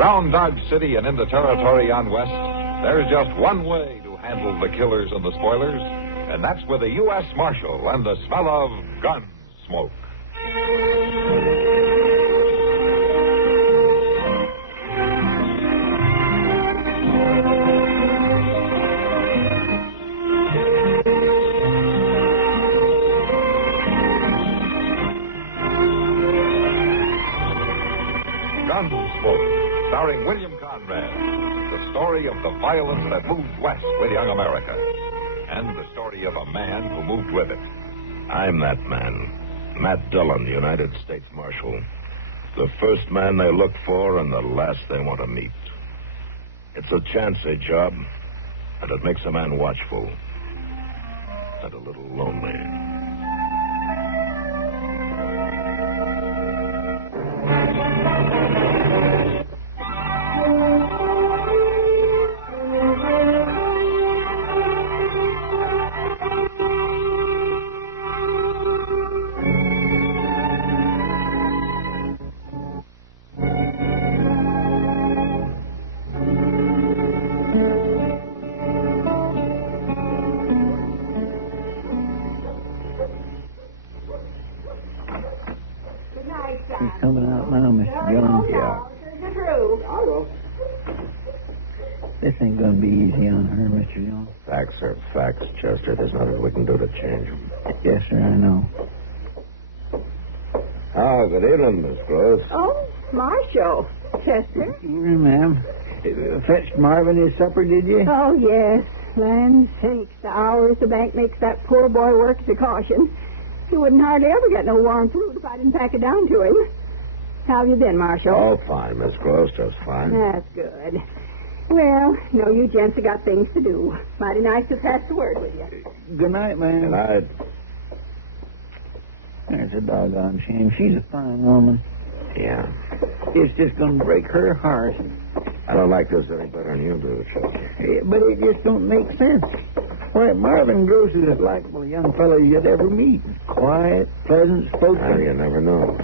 Around Dodge City and in the territory on west, there's just one way to handle the killers and the spoilers, and that's with a U.S. Marshal and the smell of gun smoke. Gunsmoke, starring William Conrad. The story of the violence that moved west with young America. And the story of a man who moved with it. I'm that man. Matt Dillon, United States Marshal. The first man they look for and the last they want to meet. It's a chancy job, and it makes a man watchful and a little lonely. He's coming out now, Mr. Dillon. Yeah. This ain't going to be easy on her, Mr. Dillon. Facts are facts, Chester. There's nothing we can do to change them. Yes, sir, I know. Oh, good evening, Miss Gross. Oh, Marshal. Chester? Evening, ma'am. Fetched Marvin his supper, did you? Oh, yes. Land sakes, the hours the bank makes that poor boy work as a caution. He wouldn't hardly ever get no warm food if I didn't pack it down to him. How have you been, Marshal? Oh, fine, Miss Gross, just fine. That's good. Well, you gents have got things to do. Mighty nice to pass the word with you. Good night, ma'am. Good night. That's a doggone shame. She's a fine woman. Yeah. It's just going to break her heart. I don't like this any better than you do, Chester. But it just don't make sense. Why, Marvin Gross is as likable a young fellow you'd ever meet. Quiet, pleasant spoken. You never know.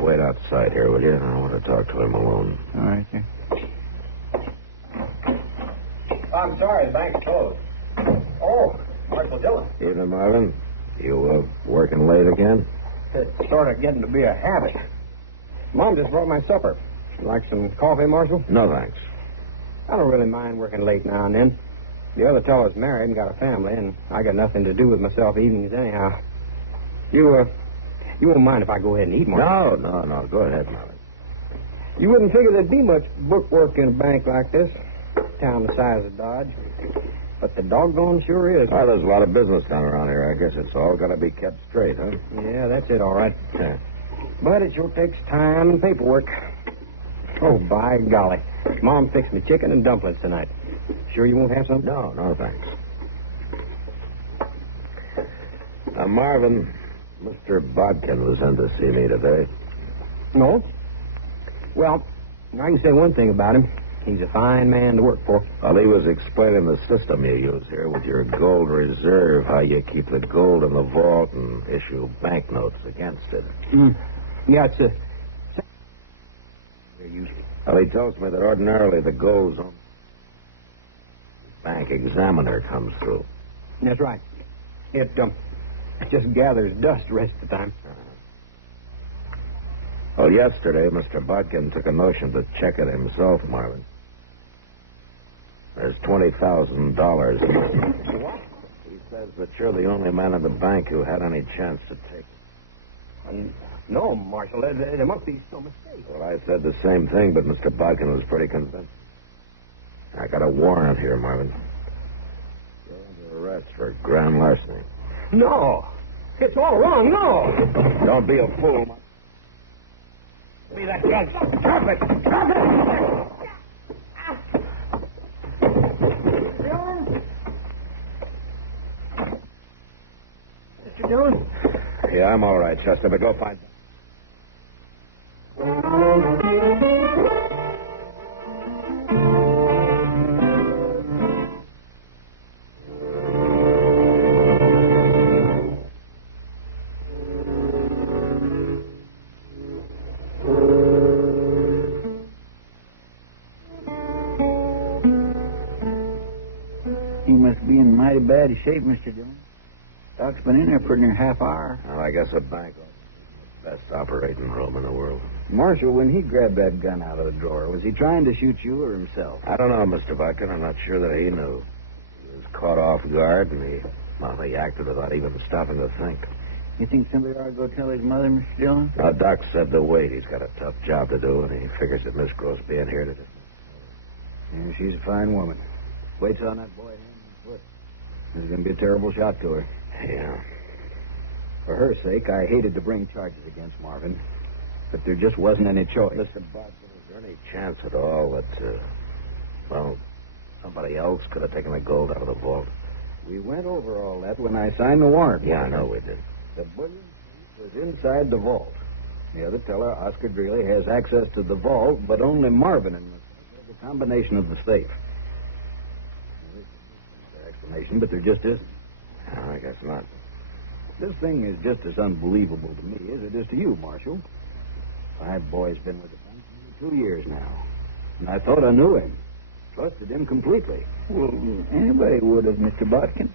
Wait outside here, will you? I want to talk to him alone. All right, sir. I'm sorry, the bank's closed. Oh, Marshal Dillon. Evening, Marvin. You working late again? It's sort of getting to be a habit. Mom just brought my supper. Like some coffee, Marshal? No, thanks. I don't really mind working late now and then. The other fellow's married and got a family, and I got nothing to do with myself evenings anyhow. You won't mind if I go ahead and eat, Marshal? No. Go ahead, Marvin. You wouldn't figure there'd be much bookwork in a bank like this, town the size of Dodge. But the doggone sure is. Well, there's a lot of business done around here. I guess it's all got to be kept straight, huh? Yeah, that's it, all right. Yeah. But it sure takes time and paperwork. Oh, by golly. Mom fixed me chicken and dumplings tonight. Sure you won't have some? No, thanks. Marvin, Mr. Bodkin was in to see me today. No? Well, I can say one thing about him. He's a fine man to work for. Well, he was explaining the system you use here with your gold reserve, how you keep the gold in the vault and issue banknotes against it. Yeah, it's a... Well, he tells me that ordinarily the gold's on bank examiner comes through. That's right. It just gathers dust the rest of the time. Well, yesterday, Mr. Bodkin took a notion to check it himself, Marvin. There's $20,000. What? He says that you're the only man in the bank who had any chance to take it. No, Marshal. There must be some mistake. Well, I said the same thing, but Mr. Bodkin was pretty convinced. I got a warrant here, Marvin. You're under arrest for grand larceny. No. It's all wrong. No. Don't be a fool, Marvin. Give me that gun. Drop it. Drop it. Mr. Dillon? Yeah, I'm all right, Chester, but go find... bad shape, Mr. Dillon. Doc's been in there pretty near half hour. Well, I guess a bank is the best operating room in the world. Marshal, when he grabbed that gun out of the drawer, was he trying to shoot you or himself? I don't know, Mr. Vodkin. I'm not sure that he knew. He was caught off guard, and he acted without even stopping to think. You think somebody ought to go tell his mother, Mr. Dillon? Now, Doc said to wait. He's got a tough job to do, and he figures that Miss Gross being here to... Yeah, she's a fine woman. Wait till that boy hands his foot. There's going to be a terrible shot to her. Yeah. For her sake, I hated to bring charges against Marvin, but there just wasn't any choice. Mr. Vodkin, is there any chance at all that, somebody else could have taken the gold out of the vault? We went over all that when I signed the warrant. Yeah, I know we did. The bullion was inside the vault. The other teller, Oscar Greeley, has access to the vault, but only Marvin and the combination of the safe. There's an explanation, but there just isn't. No, I guess not. This thing is just as unbelievable to me as it is to you, Marshal. My boy's been with the bank for 2 years now, and I thought I knew him. Trusted him completely. Well, anybody would have, Mr. Botkin.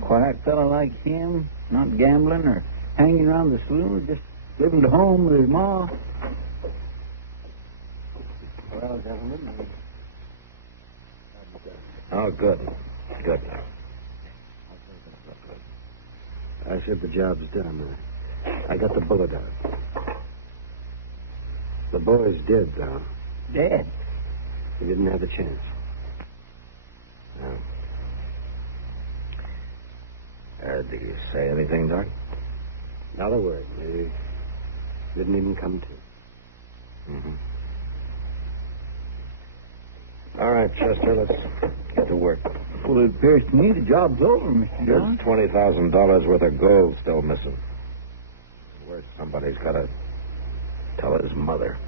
Quiet fellow like him, not gambling or hanging around the saloon, just living at home with his ma. Well, gentlemen. Oh, good. Good. I said the job's done. I got the bullet out. The boy's dead, though. Dead? He didn't have a chance. No. Did you say anything, Doc? Not a word. He didn't even come to. Mm-hmm. All right, Chester, let's get to work. Well, it appears to me the job's over, Mr. Dillon. There's $20,000 worth of gold still missing. Where somebody's got to tell his mother.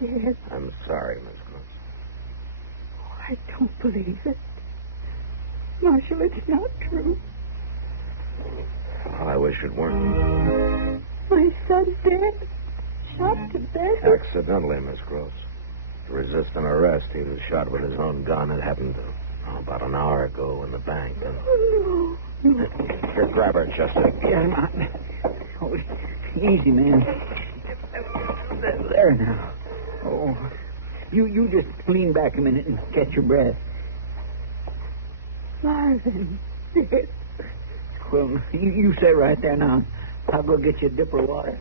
Yes. I'm sorry, Miss Gross. Oh, I don't believe it. Marshal, it's not true. Well, I wish it weren't. My son's dead. Shot to death. Accidentally, Miss Gross. To resist an arrest, he was shot with his own gun. It happened about an hour ago in the bank. And... Oh, no. Here, grab her, Chester. Yeah, I'm not. Oh, easy, man. There now. Oh, you just lean back a minute and catch your breath. Marvin. Yes. Well, you stay right there now. I'll go get you a dipper of water.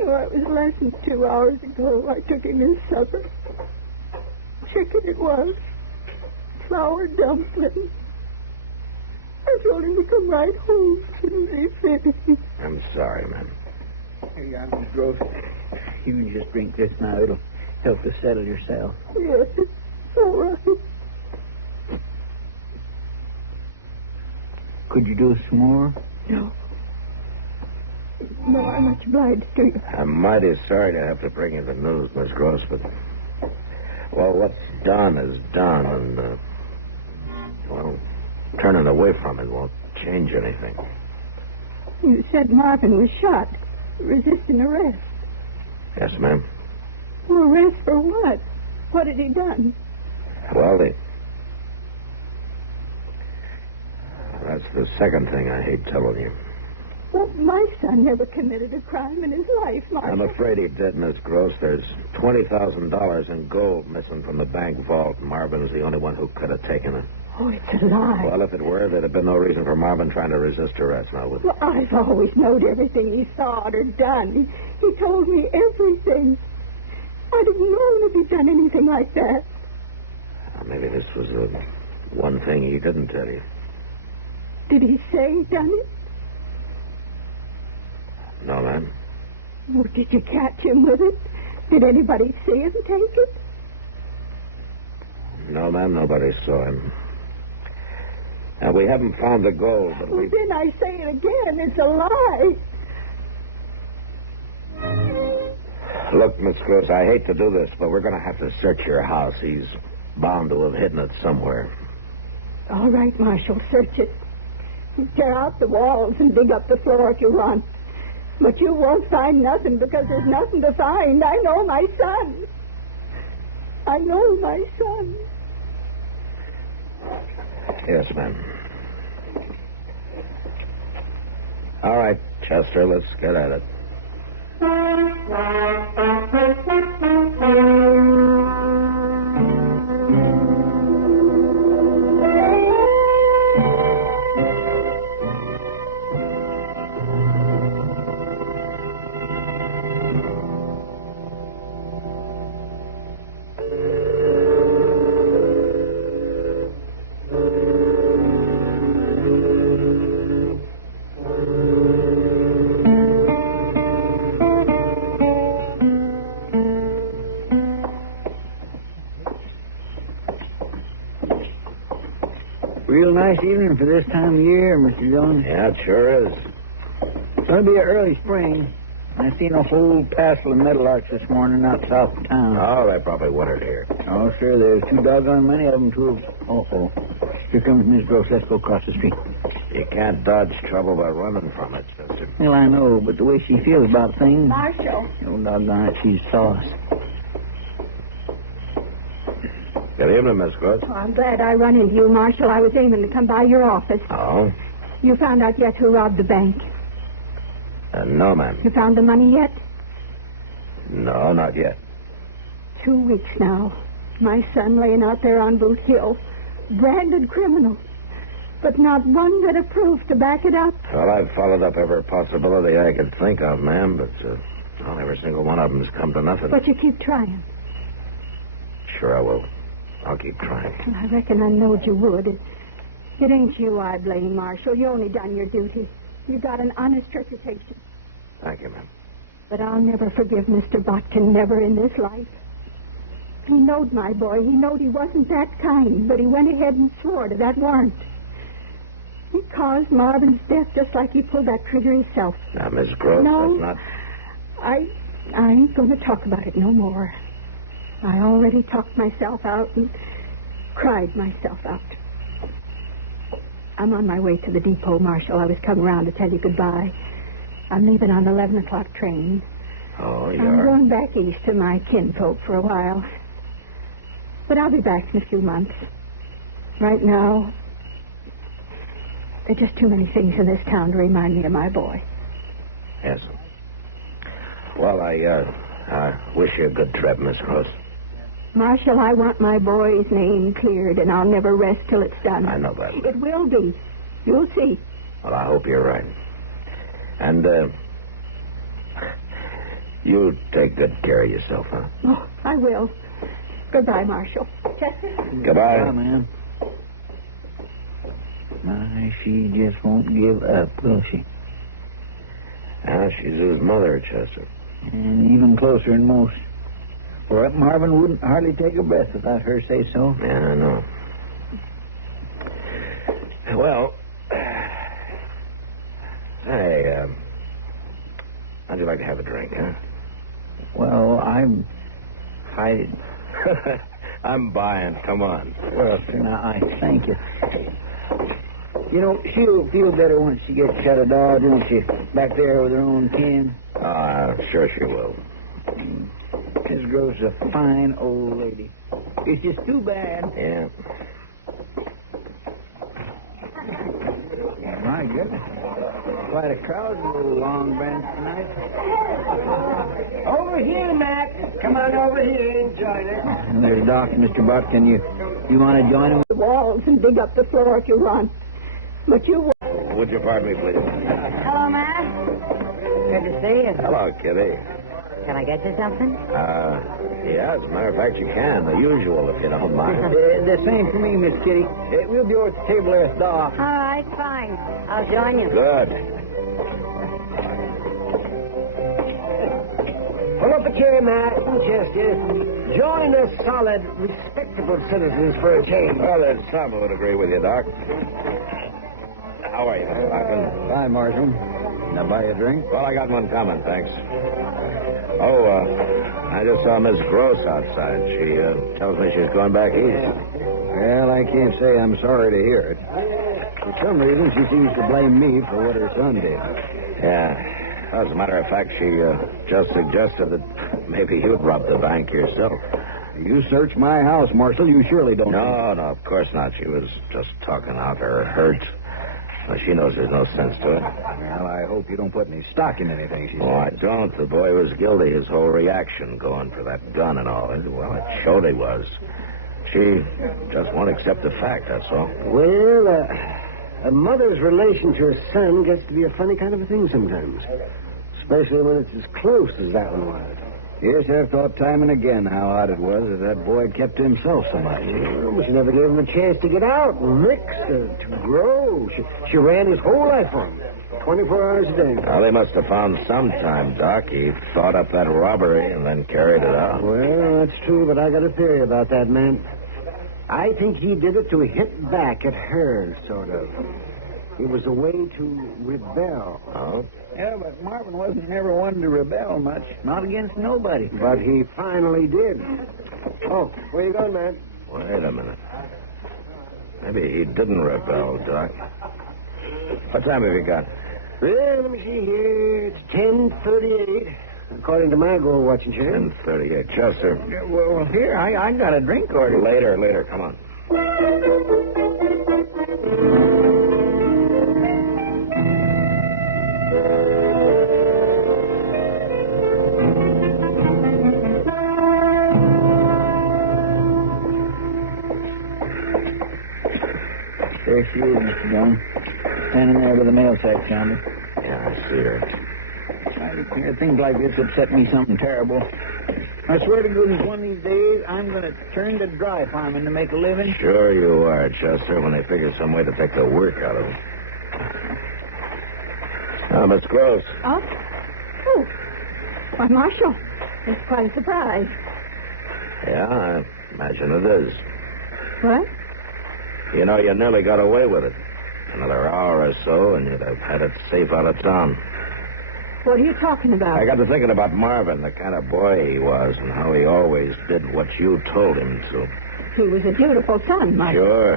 Oh, it was less than 2 hours ago. I took him his supper. Chicken it was. Flour dumpling. I told him to come right home as soon as he finished. I'm sorry, man. Here you are, Miss Gross. You can just drink this now. It'll help to settle yourself. Yes, it's all right. Could you do some more? No. No, I'm much obliged to you. I'm mighty sorry to have to bring you the news, Miss Gross, but... Well, what's done is done, and, turning away from it won't change anything. You said Marvin was shot, resisting arrest. Yes, ma'am. Well, arrest for what? What had he done? Well, that's the second thing I hate telling you. Well, my son never committed a crime in his life, Marshal. I'm afraid he did, Miss Gross. There's $20,000 in gold missing from the bank vault. Marvin's the only one who could have taken it. Oh, it's a lie. Well, if it were, there'd have been no reason for Marvin trying to resist arrest now, would there? Well, I've always known everything he thought or done. He told me everything. I didn't know that he'd done anything like that. Maybe this was the one thing he didn't tell you. Did he say he'd done it? No, ma'am. Well, did you catch him with it? Did anybody see him take it? No, ma'am, nobody saw him. Now, we haven't found the gold, but Well, then I say it again. It's a lie. Look, Miss Gross, I hate to do this, but we're going to have to search your house. He's bound to have hidden it somewhere. All right, Marshal, search it. Tear out the walls and dig up the floor if you want. But you won't find nothing because there's nothing to find. I know my son. I know my son. Yes, ma'am. All right, Chester, let's get at it. Real nice evening for this time of year, Mr. Dillon. Yeah, it sure is. It's going to be an early spring. I seen a whole passel of meadowlarks this morning out south of town. Oh, they probably wintered here. Oh, sure, there's too doggone many of them, too. Oh. Here comes Miss Gross. Let's go across the street. You can't dodge trouble by running from it, Chester. Well, I know, but the way she feels about things... Marshal. Oh, doggone it, she's sauce. Good evening, Miss Gross. Oh, I'm glad I run into you, Marshal. I was aiming to come by your office. Oh? You found out yet who robbed the bank? No, ma'am. You found the money yet? No, not yet. 2 weeks now. My son laying out there on Boot Hill. Branded criminal. But not one bit of proof to back it up. Well, I've followed up every possibility I could think of, ma'am, but every single one of them's come to nothing. But you keep trying. Sure I will. I'll keep trying. I reckon I knowed you would. It ain't you I blame, Marshal. You only done your duty. You got an honest reputation. Thank you, ma'am. But I'll never forgive Mr. Botkin, never in this life. He knowed my boy. He knowed he wasn't that kind, but he went ahead and swore to that warrant. He caused Marvin's death just like he pulled that trigger himself. Now, Miss Gross, No, that's not... I ain't going to talk about it no more. I already talked myself out and cried myself out. I'm on my way to the depot, Marshal. I was coming around to tell you goodbye. I'm leaving on the 11 o'clock train. Oh, you I'm are? going back east to my kinfolk for a while. But I'll be back in a few months. Right now, there's just too many things in this town to remind me of my boy. Yes. Well, I wish you a good trip, Miss Gross. Marshal, I want my boy's name cleared, and I'll never rest till it's done. I know that. It will be. You'll see. Well, I hope you're right. And, you take good care of yourself, huh? Oh, I will. Goodbye, Marshal. Chester? Goodbye. ma'am. My, she just won't give up, will she? Ah, she's his mother, Chester. And even closer than most. For Marvin wouldn't hardly take a breath without her say so. Yeah, I know. Well, hey, how'd you like to have a drink, huh? Well, I'm buying. Come on. Well, now, I thank you. You know, she'll feel better once she gets shut of Dodge, won't she? Back there with her own kin. Sure she will. Miss Gross is a fine old lady. It's just too bad. Yeah. My goodness. Quite a crowd in the old Long Branch tonight. Over here, Mac. Come on over here and join us. And there's Doc and Mr. Botkin. You want to join him? The walls and dig up the floor if you want. But you won't. Would you pardon me, please? Hello, Ma. Good to see you. Hello, Kitty. Can I get you something? Yeah, as a matter of fact, you can. The usual, if you don't mind. The same for me, Miss Kitty. We'll be over at the table there with Doc. All right, fine. I'll join you. Good. Pull up a chair, Mac. Chester. Join us solid, respectable citizens for a change. Well, there's some who would agree with you, Doc. How are you, Mr. Botkin? Fine, Marshal. Can I buy you a drink? Well, I got one coming, thanks. Oh, I just saw Miss Gross outside. She tells me she's going back east. Well, I can't say I'm sorry to hear it. For some reason, she seems to blame me for what her son did. Yeah. As a matter of fact, she just suggested that maybe you'd rob the bank yourself. You search my house, Marshal. You surely don't. No, of course not. She was just talking out her hurt. Well, she knows there's no sense to it. Well, I hope you don't put any stock in anything she said. Oh, I don't. The boy was guilty. His whole reaction going for that gun and all. Well, it showed he was. She just won't accept the fact, that's all. Well, a mother's relation to her son gets to be a funny kind of a thing sometimes. Especially when it's as close as that one was. Yes, I've thought time and again how odd it was that boy kept himself so much. Well, she never gave him a chance to get out and mix, to grow. She ran his whole life for him, 24 hours a day. Well, he must have found some time, Doc. He thought up that robbery and then carried it out. Well, that's true, but I got a theory about that man. I think he did it to hit back at her, sort of. It was a way to rebel. Oh? Yeah, but Marvin wasn't never one to rebel much. Not against nobody. But he finally did. Oh, where you going, man? Wait a minute. Maybe he didn't rebel, Doc. What time have you got? Well, let me see here. It's 10:38, according to my gold watching chain. 10:38. Chester. Yeah, well, here, I got a drink order. Later. Come on. There she is, Mr. Dillon. Standing there with the mail sack counter. Yeah, I see her. Things like this upset me something terrible. I swear to goodness, one of these days, I'm going to turn to dry farming to make a living. Sure you are, Chester, when they figure some way to take the work out of him. Now, Miss Gross. Oh? Oh. Why, Marshal, it's quite a surprise. Yeah, I imagine it is. What? You know, you nearly got away with it. Another hour or so, and you'd have had it safe out of town. What are you talking about? I got to thinking about Marvin, the kind of boy he was, and how he always did what you told him to. He was a beautiful son, Marshal. Sure.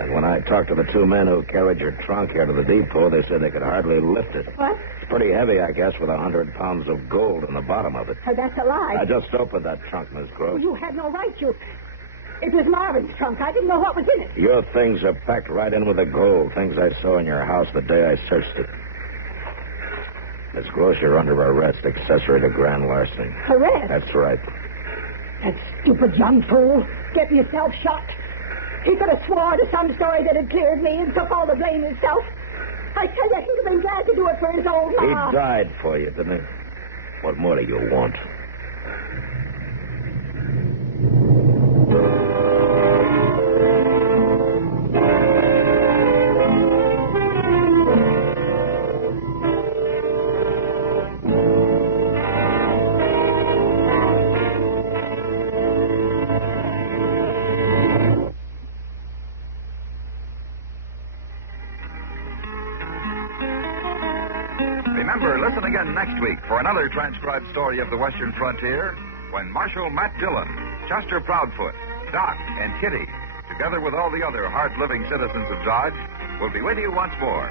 And when I talked to the two men who carried your trunk here to the depot, they said they could hardly lift it. What? It's pretty heavy, I guess, with 100 pounds of gold in the bottom of it. Oh, that's a lie. I just opened that trunk, Miss Gross. You had no right to. It was Marvin's trunk. I didn't know what was in it. Your things are packed right in with the gold, things I saw in your house the day I searched it. Miss Gross, you're under arrest, accessory to grand larceny. Arrest? That's right. That stupid young fool. Getting himself shot. He could have swore to some story that had cleared me and took all the blame himself. I tell you, he'd have been glad to do it for his old ma. He died for you, didn't he? What more do you want? Remember, listen again next week for another transcribed story of the Western frontier when Marshal Matt Dillon, Chester Proudfoot, Doc, and Kitty, together with all the other hard-living citizens of Dodge, will be with you once more.